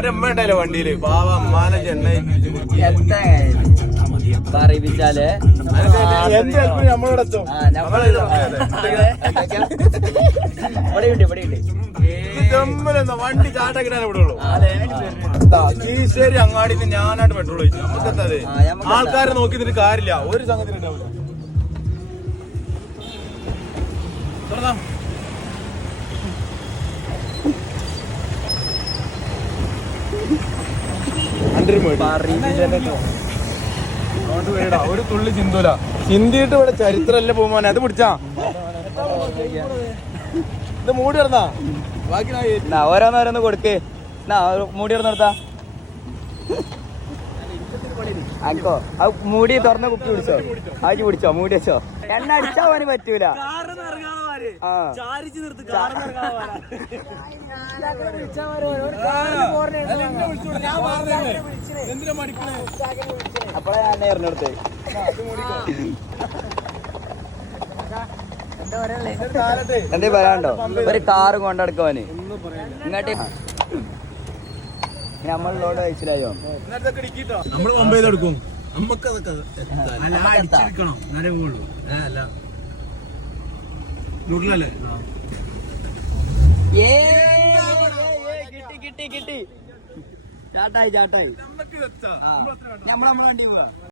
ഓരമ്മ ഉണ്ടല്ലോ വണ്ടിയില് പാവ അമ്മാനെ ചെണ്ണ പറയിപ്പിച്ചാല് നമ്മളോട് എത്തും. വണ്ടി ചാട്ടക്കിനാൻ വിടുള്ളൂ. കീശ്ശേരി അങ്ങാടിന്ന് ഞാനായിട്ട് പെട്രോൾ ഒഴിച്ചു. നമുക്ക് എത്താതെ ആൾക്കാരെ നോക്കി ഇതിന് കാര്യമില്ല. ഒരു സംഗതി ഉണ്ടാവില്ല. ഒരു തുള്ളി ചിന്തൂല ചിന്തിയിട്ട് ഇവിടെ ചരിത്രമല്ലേ പോകുമ്പോനെ അത് പിടിച്ചാ ഇത് മൂടി ഇറന്നാ ബാക്കി ഓരോന്നോരോന്ന് കൊടുക്ക് മൂടി ഇറന്നെടുത്താ അനക്കോ അത് മൂടി തുറന്ന കുപ്പി പിടിച്ചോ ആക്കി പിടിച്ചോ മൂടി വെച്ചോ എണ്ണ അടിച്ചാ പോകാൻ പറ്റൂല അപ്പഴാ ഞാൻ എറിഞ്ഞെടുത്ത് എന്തേ പറയാണ്ടോ ഒരു കാറ് കൊണ്ടെടുക്കുവാന് ഇങ്ങോട്ട് നമ്മളിലോട് കഴിച്ചില്ലായോ നമ്മള് മുമ്പ് ചെയ്തെടുക്കും നൂഡിലല്ലേ കിട്ടി ചാട്ടായി നമ്മളെ വണ്ടി പോവാ